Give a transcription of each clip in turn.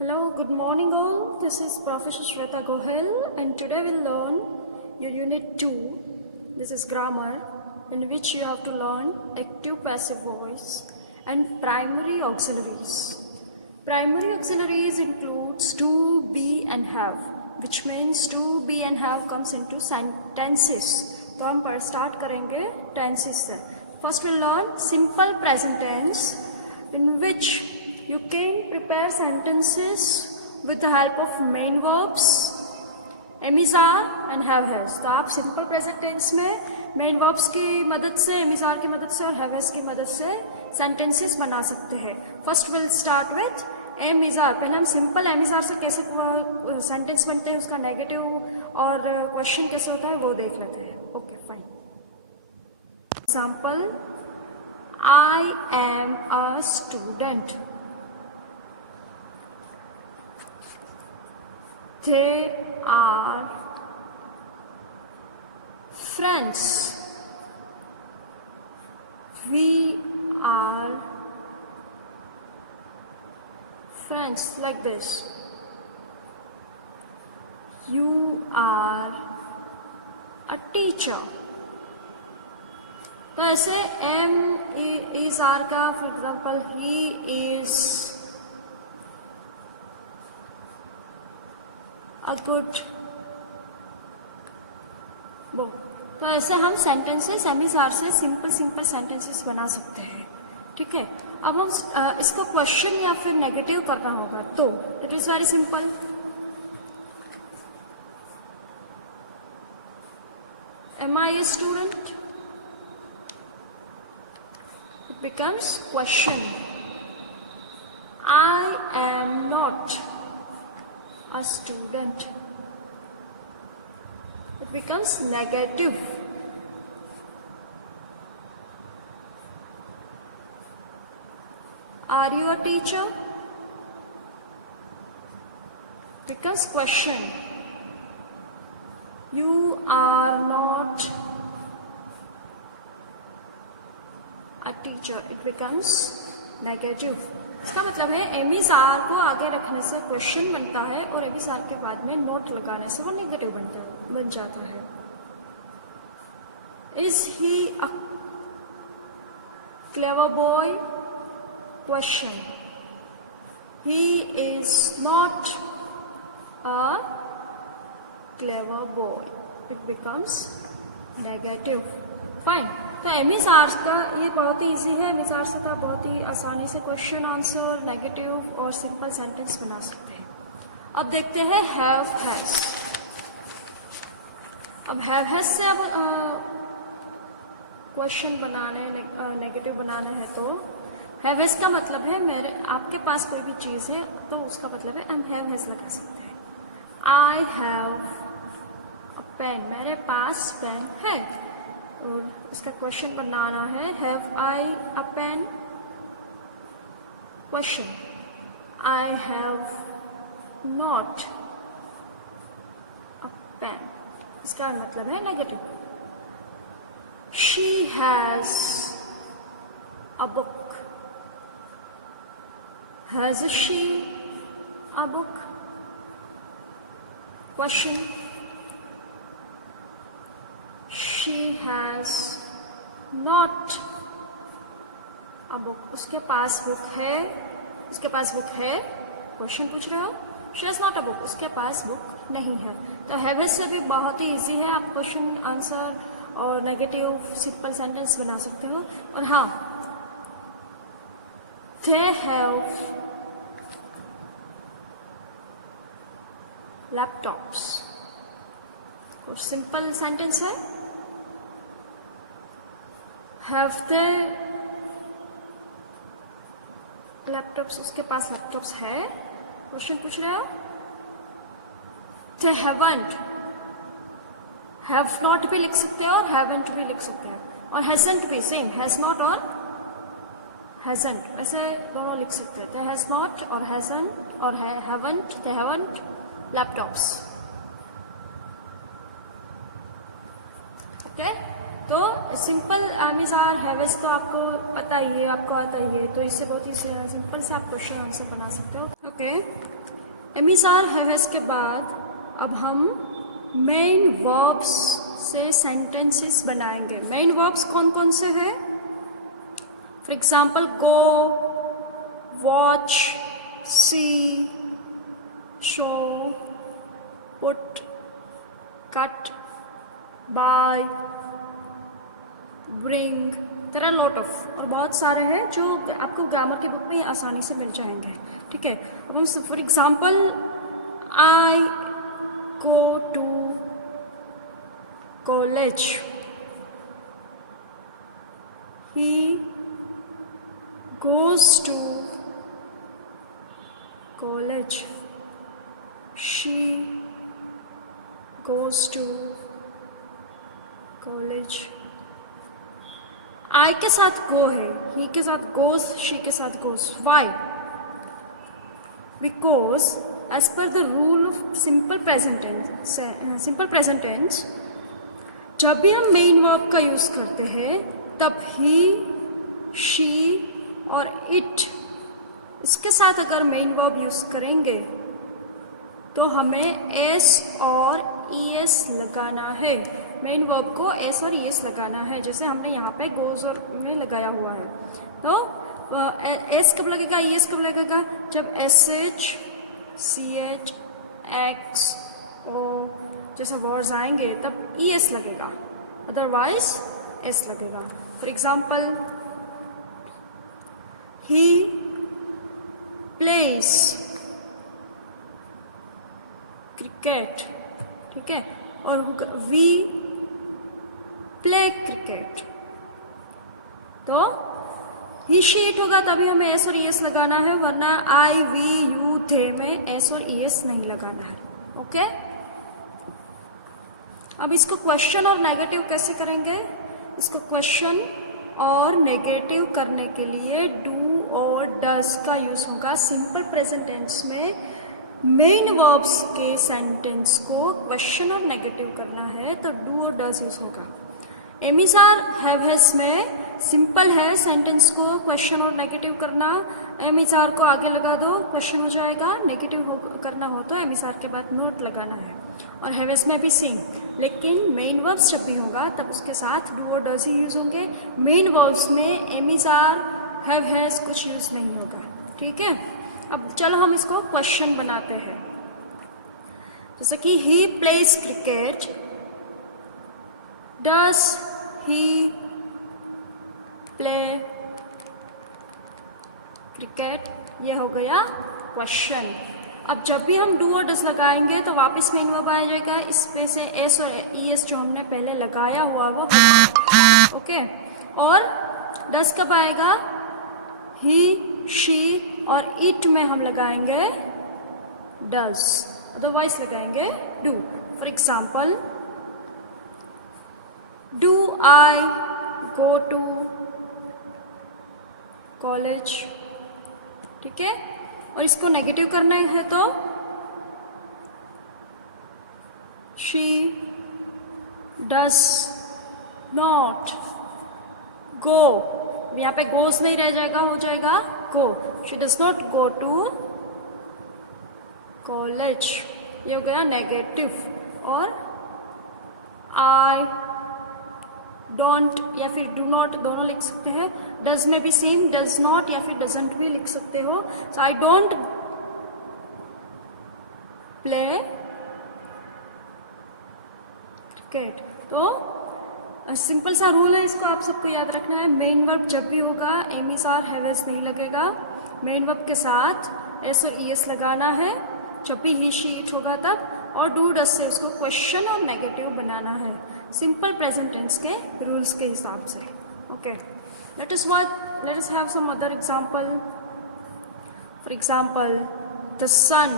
Hello, good morning all. This is Professor Shweta Gohel and today we'll learn your unit 2. This is grammar, in which you have to learn active passive voice and primary auxiliaries. Primary auxiliaries includes to, be and have, which means to, be and have comes into sentences. तो हम start करेंगे tenses से. First we'll learn simple present tense, in which you can prepare sentences with the help of main verbs, am is are and have has. तो आप simple present tense में main verbs की मदद से, एमिस आर की मदद से और हैव हैज की मदद से सेंटेंसेस बना सकते हैं. First will start with am is are. पहले हम सिंपल एमिस आर से कैसे सेंटेंस बनते हैं, उसका नेगेटिव और क्वेश्चन कैसे होता है वो देख लेते हैं. Okay fine. Example, I am a student. They are friends. We are friends, like this. You are a teacher. तो ऐसे एम इज आर का for example he is a good book. तो ऐसे हम सेंटेंसेस एमिस आर से simple sentences बना सकते हैं. ठीक है. अब हम इसको क्वेश्चन या फिर नेगेटिव करना होगा, तो it is very simple. Am I a student? It becomes question. I am not a student. It becomes negative. Are you a teacher? Becomes question. You are not a teacher. It becomes negative. इसका मतलब है amiss are को आगे रखने से question बनता है और एमिस आर के बाद में नोट लगाने से वो नेगेटिव बन जाता है. Is he a clever boy? Question. He is not a clever boy. It becomes negative. Fine. तो एमिस आर का ये बहुत ही इजी है. एमिस आर से तो आप बहुत ही आसानी से क्वेश्चन, आंसर, नेगेटिव और सिंपल सेंटेंस बना सकते हैं. अब देखते हैं हैव हैज. अब हैव हैज से अब क्वेश्चन बनाने, नेगेटिव बनाना है तो हैव हैज का मतलब है मेरे आपके पास कोई भी चीज़ है तो उसका मतलब है हम हैव हैज लगा सकते हैं. I have a pen. मेरे पास पेन है. और इसका क्वेश्चन बनाना है have I a pen? Question. I have not a pen. इसका मतलब है negative. She has a book. Has she a book? Question. She has not a book. उसके पास बुक है. उसके पास बुक है. क्वेश्चन पूछ रहे हो. She has not a book. उसके पास बुक नहीं है. तो हैव हैज से भी बहुत ही इजी है. आप क्वेश्चन, आंसर और नेगेटिव सिंपल सेंटेंस बना सकते हो. और हाँ, they have laptops. कुछ सिंपल सेंटेंस है. Have they laptops? उसके पास लैपटॉप्स है. क्वेश्चन पूछ रहे हो. They haven't. Have not भी लिख सकते हो और haven't भी लिख सकते हो. और hasn't भी सेम. Has not और hasn't ऐसे दोनों लिख सकते हो. They has not और hasn't और haven't. They haven't laptops. Okay. तो simple am is are have has तो आपको पता ही है, आपको आता ही है. तो इससे बहुत ही सिंपल से आप क्वेश्चन आंसर बना सकते हो. Okay, am is are have has के बाद अब हम मेन वर्ब्स से सेंटेंसेस बनाएंगे। मेन वर्ब्स कौन कौन से हैं? For example go, watch, see, show, put, cut, buy, bring, there are lot of, और बहुत सारे हैं जो आपको ग्रामर की बुक में आसानी से मिल जाएंगे। ठीक है, अब हम for example I go to college, he goes to college, she goes to college। I के साथ go है, he के साथ goes, she के साथ goes। Why? Because as per the rule of simple present tense, जब भी हम मेन वर्ब का यूज करते हैं तब ही, शी और इट, इसके साथ अगर मेन वर्ब यूज करेंगे तो हमें एस और ईएस लगाना है। मेन वर्ब को एस और ईएस लगाना है, जैसे हमने यहाँ पे गोज और में लगाया हुआ है। तो एस कब लगेगा, ईएस कब लगेगा? जब S H, C H, X, O जैसे वर्ड्स आएंगे तब ईएस लगेगा, अदरवाइज एस लगेगा। For example he plays cricket, ठीक है, और वी प्ले क्रिकेट। तो ही शीट होगा तभी हमें एस और ईएस लगाना है, वरना आई वी यू थे में एस और ईएस नहीं लगाना है। ओके, अब इसको क्वेश्चन और नेगेटिव कैसे करेंगे? इसको क्वेश्चन और नेगेटिव करने के लिए डू और डज का यूज होगा। सिंपल प्रेजेंट टेंस में मेन वर्ब्स के सेंटेंस को क्वेश्चन और नेगेटिव करना है तो डू और डज यूज होगा। एमिस आर हैव हैज में सिंपल है सेंटेंस को क्वेश्चन और नेगेटिव करना। एमिस आर को आगे लगा दो, क्वेश्चन हो जाएगा। नेगेटिव करना हो तो एमिस आर के बाद नोट लगाना है। और हैव हैज में भी सेम, लेकिन मेन वर्ब्स जब भी होगा तब उसके साथ डू और डज ही यूज होंगे। मेन वर्ब्स में एमिस आर, हैव हैज कुछ यूज नहीं होगा। ठीक है, अब चलो हम इसको क्वेश्चन बनाते हैं। जैसे कि he plays cricket, does he play cricket, ये हो गया क्वेश्चन। अब जब भी हम डू और डज लगाएंगे तो वापस मेन वर्ब आ जाएगा, इस पे से एस और ईएस जो हमने पहले लगाया हुआ वो ओके। और डज कब आएगा? ही, शी और इट में हम लगाएंगे डज, अदरवाइज लगाएंगे do. For example do I go to college, ठीक है। और इसको नेगेटिव करना है तो शी डज नॉट गो, यहाँ पे गोज नहीं रह जाएगा, हो जाएगा go. She does not go to college, ये हो गया नेगेटिव। और आई डोंट या फिर डू नॉट दोनों लिख सकते हैं। डज में भी सेम, डज नॉट या फिर डजंट भी लिख सकते हो। सो आई डोंट प्ले क्रिकेट। तो सिंपल सा रूल है, इसको आप सबको याद रखना है। मेन वर्ब जब भी होगा एमिस आर हैव हैज नहीं लगेगा, मेन वर्ब के साथ एस और ईएस लगाना है जब भी ही शी इट होगा तब। और डू डज से उसको क्वेश्चन और नेगेटिव बनाना है सिंपल प्रेजेंट टेंस के रूल्स के हिसाब से। Okay, let us have some other example. For example, the sun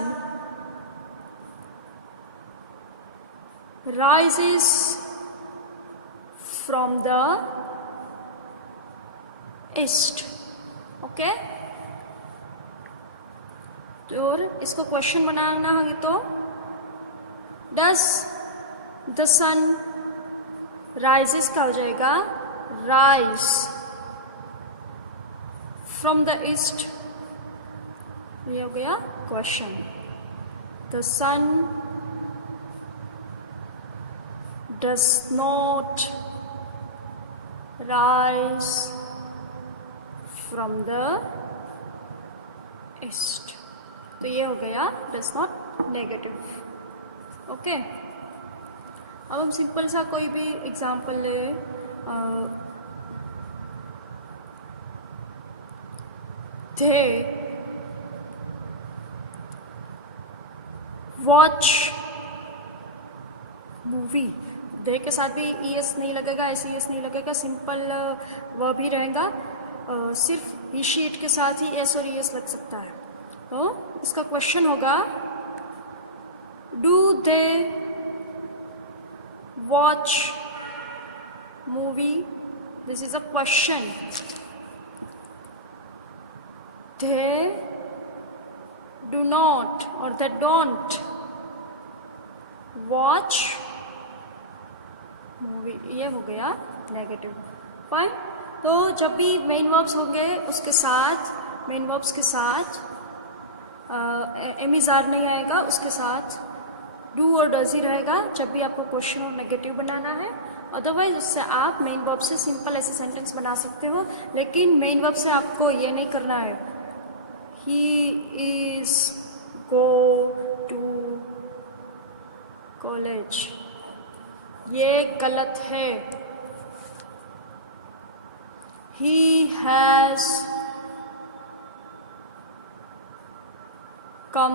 rises from the east. Okay, तो इसको क्वेश्चन बनाना है तो does the sun rises का हो जाएगा rise from the east, ये हो गया question. The sun does not rise from the east. तो ये हो गया डज नॉट नेगेटिव। ओके, अब हम सिंपल सा कोई भी एग्जाम्पल ले। दे वॉच मूवी। दे के साथ भी ई एस नहीं लगेगा, ऐसे ई एस नहीं लगेगा, सिंपल वर्ब ही रहेगा। सिर्फ ही शीट के साथ ही एस और ई एस लग सकता है। तो इसका क्वेश्चन होगा do they watch movie. This is a question. They do not और दे डोंट वॉच मूवी। ये हो गया नेगेटिव। फाइन। तो जब भी मेन वर्ब्स होंगे उसके साथ, मेन वर्ब्स के साथ एमिजार नहीं आएगा, उसके साथ डू और डज ही रहेगा जब भी आपको क्वेश्चन और नेगेटिव बनाना है। अदरवाइज उससे आप मेन वर्ब से सिंपल ऐसे सेंटेंस बना सकते हो, लेकिन मेन वर्ब से आपको ये नहीं करना है he is go to college. ये गलत है। He has come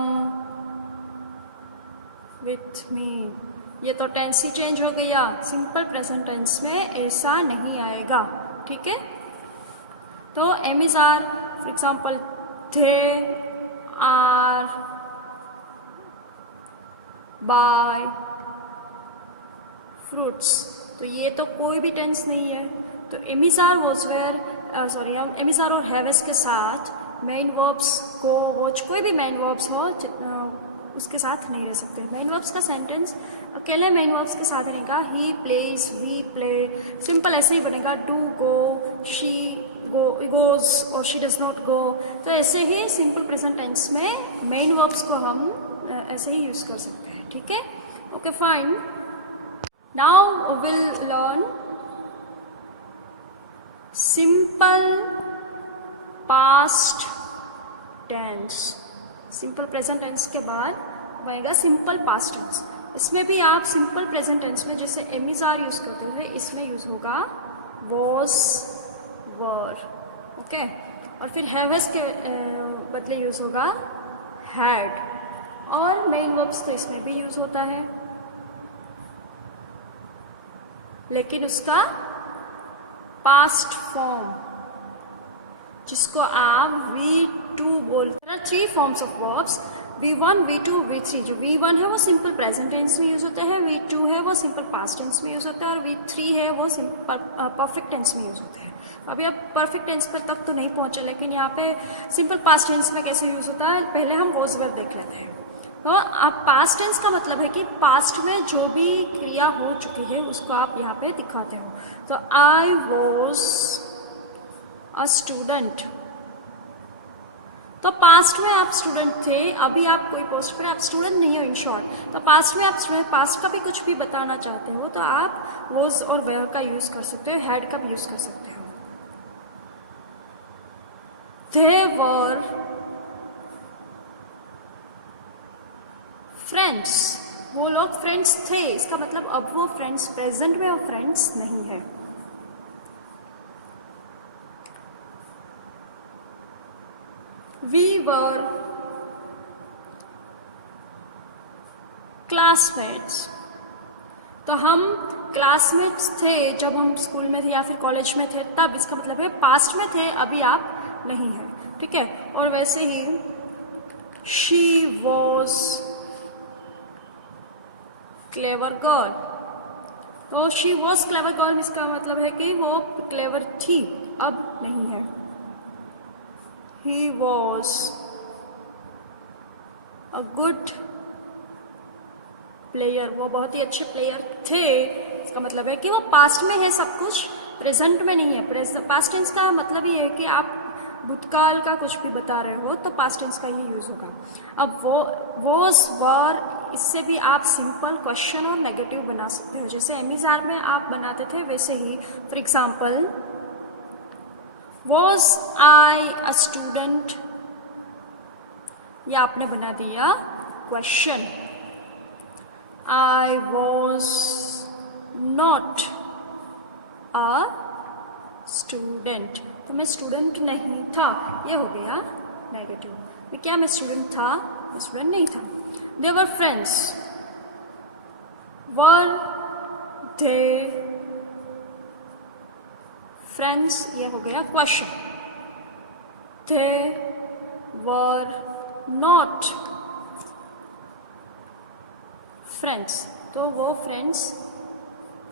with me. ये तो टेंस ही चेंज हो गया। सिंपल प्रेजेंट टेंस में ऐसा नहीं आएगा, ठीक है। तो am is are, for example they are buy fruits. तो ये तो कोई भी टेंस नहीं है। तो am is are was were, sorry, am is are और हैवेस के साथ मेन वर्ब्स को वॉच, कोई भी मेन वर्ब्स हो उसके साथ नहीं रह सकते। मेन वर्ब्स का सेंटेंस अकेले मेन वर्ब्स के साथ रहेगा। He plays, we play, simple ऐसे ही बनेगा। डू गो, शी गोज और शी डज नॉट गो। तो ऐसे ही सिंपल प्रेजेंट टेंस में मेन वर्ब्स को हम ऐसे ही यूज कर सकते हैं, ठीक है। Okay fine. Now will learn simple past tense. Simple present tense के बाद बनेगा सिंपल पास्ट टेंस। इसमें भी आप सिंपल प्रेजेंट टेंस में जैसे एम इज आर यूज करते हैं, इसमें यूज होगा वॉज, वर, ओके। और फिर हैवस के बदले यूज होगा हैड। और मेन वर्ब्स तो इसमें भी यूज होता है, लेकिन उसका पास्ट फॉर्म जिसको आप V2 बोलते हैं। 3 forms of verbs, V1, V2, V3। जो V1 है वो सिंपल प्रेजेंट टेंस में यूज होता है, V2 है वो सिंपल पास्ट टेंस में यूज होता है, और V3 है वो सिंपल परफेक्ट टेंस में यूज होता है। अभी आप परफेक्ट टेंस पर तक तो नहीं पहुंचे, लेकिन यहाँ पे सिंपल पास्ट टेंस में कैसे यूज होता है पहले हम वॉज वर देख लेते हैं। तो आप पास्ट टेंस का मतलब है कि पास्ट में जो भी क्रिया हो चुकी है उसको आप यहाँ पे दिखाते हो। तो आई वॉज अ स्टूडेंट। तो पास्ट में आप स्टूडेंट थे, अभी आप कोई पोस्ट पर आप स्टूडेंट नहीं हो इन शॉर्ट। तो पास्ट में आप स्टूडेंट, पास्ट का भी कुछ भी बताना चाहते हो तो आप वॉज और वेयर का यूज कर सकते हो, हैड का भी यूज कर सकते हो। दे वर फ्रेंड्स। वो लोग फ्रेंड्स थे, इसका मतलब अब वो फ्रेंड्स प्रेजेंट में वो फ्रेंड्स नहीं है। We were classmates। तो हम क्लासमेट्स थे जब हम स्कूल में थे या फिर कॉलेज में थे, तब इसका मतलब है पास्ट में थे, अभी आप नहीं हैं, ठीक है। और वैसे ही she was clever girl। तो she was clever girl इसका मतलब है कि वो क्लेवर थी, अब नहीं है। He was a good player। वो बहुत ही अच्छे प्लेयर थे, इसका मतलब है कि वो पास्ट में है सब कुछ, प्रेजेंट में नहीं है। पास्ट टेंस का मतलब ये है कि आप भूतकाल का कुछ भी बता रहे हो तो पास्ट टेंस का ही यूज़ होगा। अब वोज वर, इससे भी आप सिंपल क्वेश्चन और नेगेटिव बना सकते हो, जैसे एमिजार में आप बनाते थे वैसे ही। For example, was I a student, ये आपने बना दिया question. I was not a student, तो मैं स्टूडेंट नहीं था, ये हो गया नेगेटिव। क्या मैं स्टूडेंट था? मैं स्टूडेंट नहीं था। दे were friends, were they friends, ये हो गया question. They were not friends, तो वो फ्रेंड्स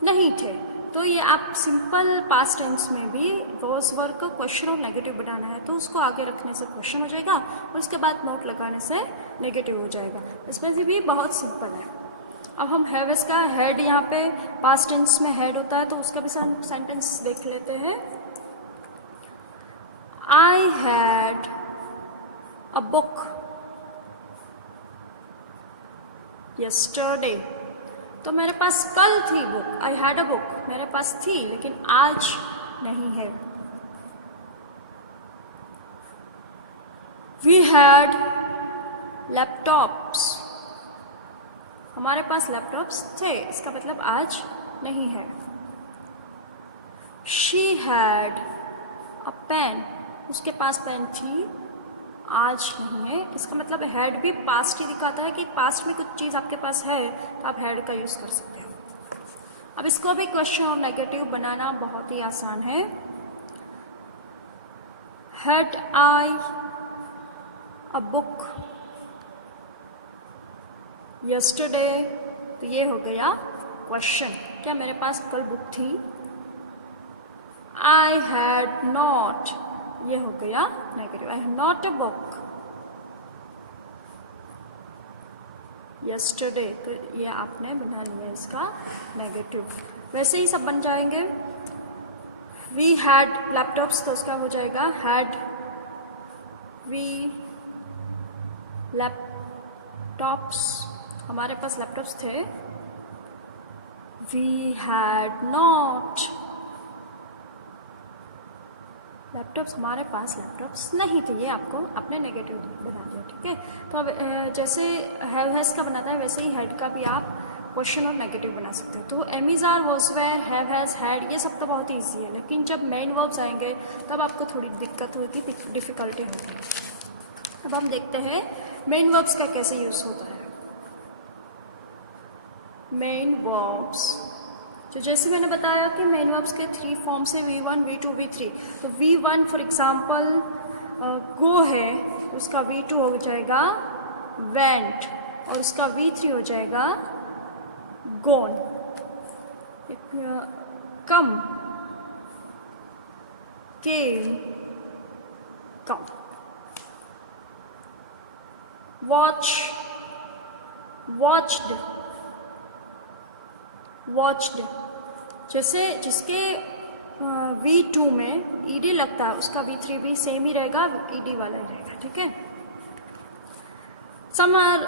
नहीं थे। तो ये आप सिंपल पास्ट टेंस में भी वॉज वर को क्वेश्चन और नेगेटिव बनाना है तो उसको आगे रखने से क्वेश्चन हो जाएगा और उसके बाद नोट लगाने से नेगेटिव हो जाएगा। इसमें से भी बहुत सिंपल है। अब हम हैवेस का हेड, यहाँ पे पास्ट टेंस में हेड होता है तो उसका भी सेंटेंस देख लेते हैं। I had a book yesterday, तो मेरे पास कल थी book. I had a book, मेरे पास थी लेकिन आज नहीं है। वी हैड लैपटॉप्स, हमारे पास लैपटॉप्स थे, इसका मतलब आज नहीं है। शी हैड अ पेन, उसके पास पेन थी, आज नहीं है। इसका मतलब हैड भी पास्ट ही दिखाता है कि पास्ट में कुछ चीज़ आपके पास है तो आप हैड का यूज़ कर सकते हो। अब इसको भी क्वेश्चन और नेगेटिव बनाना बहुत ही आसान है। Had I a book yesterday, तो ये हो गया क्वेश्चन, क्या मेरे पास कल बुक थी? आई हैड नॉट, ये हो गया negative. I had not a book yesterday, तो ये आपने बना लिया इसका नेगेटिव। वैसे ही सब बन जाएंगे। वी हैड लैपटॉप्स, तो उसका हो जाएगा हैड वी लैपटॉप्स, हमारे पास लैपटॉप्स थे। वी हैड नॉट लैपटॉप्स, हमारे पास लैपटॉप्स नहीं थे। ये आपको अपने नेगेटिव बना दिया, ठीक है। तो अब जैसे हैज़ का बनाता है वैसे ही हैड का भी आप क्वेश्चन और नेगेटिव बना सकते हैं। तो am is are, was were, have has, had, ये सब तो बहुत ईजी है, लेकिन जब मेन वर्ब्स आएंगे तब आपको थोड़ी दिक्कत होगी, डिफ़िकल्टी होगी। अब हम देखते हैं मेन वर्ब्स का कैसे यूज़ होता है। मेन वर्ब्स, तो जैसे मैंने बताया कि मेन वर्ब्स के 3 फॉर्म्स हैं, V1, V2, V3। तो V1 फॉर एग्जांपल गो है, उसका V2 हो जाएगा वेंट, और उसका V3 हो जाएगा gone. Come, came, come. Watch, watched, watched. जैसे जिसके V2 में ED लगता है उसका V3 भी सेम ही रहेगा, ED वाला रहेगा, ठीक है। सम आर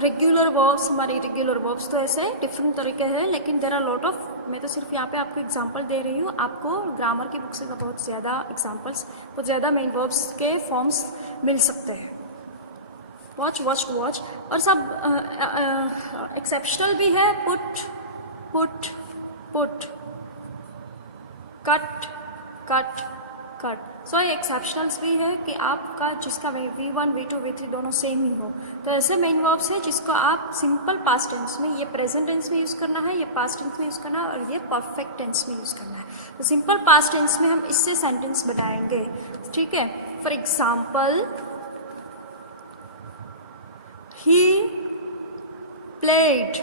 रेगुलर वर्ब्स, हमारे इरेगुलर वर्ब्स तो ऐसे डिफरेंट तरीके हैं, लेकिन देर आर लॉट ऑफ, मैं तो सिर्फ यहाँ पे आपको एग्जांपल दे रही हूँ। आपको ग्रामर की बुक से बहुत ज़्यादा एग्जांपल्स, बहुत ज़्यादा मेन वर्ब्स के फॉर्म्स मिल सकते हैं। वॉच, वॉच, वॉच, और सब एक्सेप्शनल भी है। Put, put, put, cut, cut, cut. So ये एक्सेप्शनल्स भी है कि आपका जिसका V1, V2, V3 दोनों सेम ही हो। तो ऐसे मेन वर्ब्स है जिसको आप सिंपल पास्ट टेंस में, ये प्रेजेंट टेंस में यूज़ करना है, ये पास्ट टेंस में यूज़ करना है, और ये परफेक्ट टेंस में यूज़ करना है। तो सिंपल पास्ट टेंस में हम इससे सेंटेंस बनाएंगे, ठीक है। For example, he played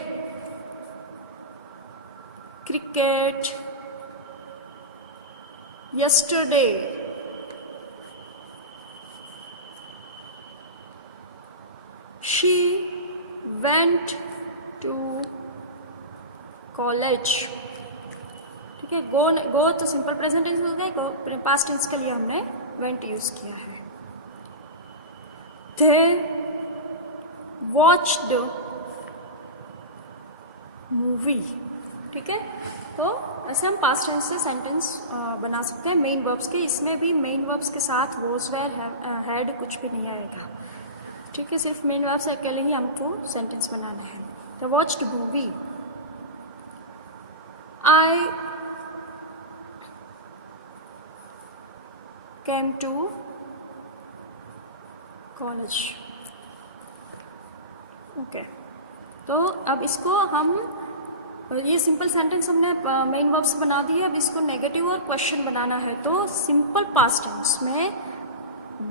cricket yesterday. She went to college. ठीक है। गो तो सिंपल प्रेजेंट टेंस हो गया, पास्ट टेंस के लिए हमने वेंट यूज़ किया है। दे वॉच्ड मूवी, ठीक है। तो ऐसे हम पास्ट टेंस से सेंटेंस बना सकते हैं मेन वर्ब्स के। इसमें भी मेन वर्ब्स के साथ वॉज, वेयर, हैड कुछ भी नहीं आएगा, ठीक है। सिर्फ मेन वर्ब्स अकेले ही हमको सेंटेंस बनाना है। तो watched movie, I came to college, okay. तो अब इसको हम, ये सिंपल सेंटेंस हमने मेन वर्ब से बना दिए। अब इसको नेगेटिव और क्वेश्चन बनाना है। तो सिंपल पास्ट टेंस में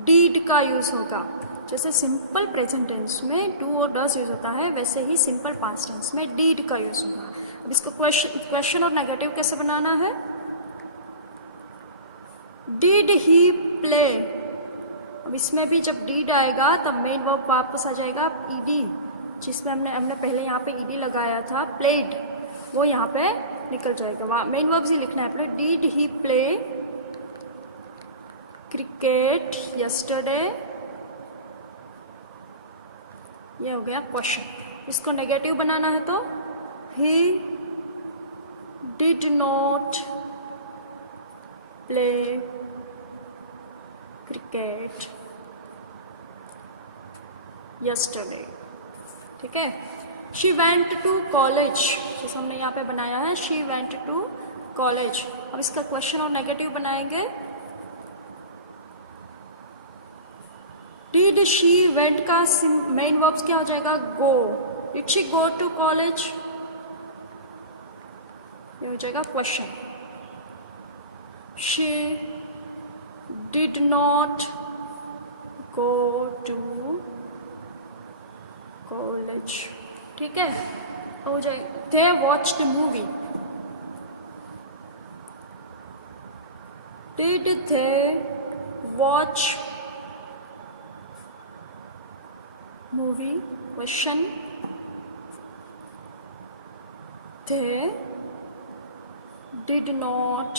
डीड का यूज़ होगा। जैसे सिंपल प्रेजेंट टेंस में डू और डज यूज़ होता है, वैसे ही सिंपल पास्ट टेंस में डीड का यूज़ होगा। अब इसको क्वेश्चन और नेगेटिव कैसे बनाना है? डिड ही प्ले, अब इसमें भी जब डीड आएगा तब मेन वर्ब वापस आ जाएगा ईडी, जिसमें हमने पहले यहाँ पे ईडी लगाया था, प्लेड, वो यहाँ पे निकल जाएगा। मेन वर्ब्स ही लिखना है अपने। Did he play cricket yesterday, ये हो गया क्वेश्चन। इसको नेगेटिव बनाना है तो he did not play cricket yesterday, ठीक है। शी वेंट टू कॉलेज, जैसे हमने यहाँ पे बनाया है शी वेंट टू कॉलेज। अब इसका क्वेश्चन और नेगेटिव बनाएंगे। डिड शी वेंट का मेन वर्ब्स क्या हो जाएगा? Go. Did she go to college, ये हो जाएगा question. She did not go to college, ठीक है, हो जाएगा। They watched movie, did they watch movie, question. They did not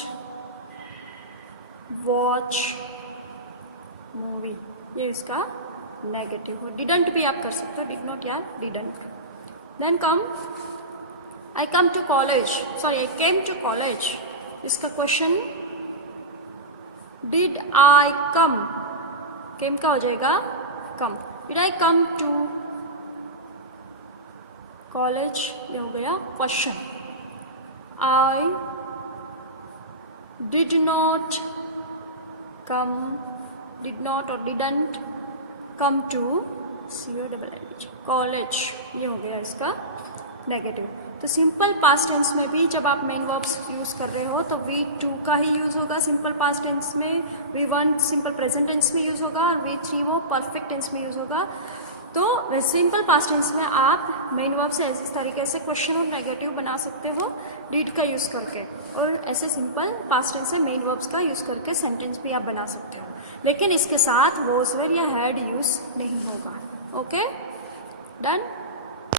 watch movie, ये इसका नेगेटिव हो। डिडंट भी आप कर सकते हो, डिड नॉट या didn't. Then come, I come to college, sorry I came to college. इसका question did I come, came का हो जाएगा come. Did I come to college, ये हो गया question. I did not come, did not और didn't come to college, ये हो गया इसका नेगेटिव। तो सिंपल पास्ट टेंस में भी जब आप मेन वर्ब्स यूज़ कर रहे हो तो V2 का ही यूज़ होगा सिंपल पास्ट टेंस में, V1 सिंपल प्रेजेंट टेंस में यूज़ होगा और V3 वो परफेक्ट टेंस में यूज़ होगा। तो सिंपल पास्ट टेंस में आप मेन वर्ब से इस तरीके से क्वेश्चन और नेगेटिव बना सकते हो डिड का यूज़ करके, और ऐसे सिंपल पास्ट टेंस से मेन वर्ब्स का यूज़ करके सेंटेंस भी आप बना सकते हो, लेकिन इसके साथ वॉज, वेयर या हैड यूज़ नहीं होगा। Okay, done.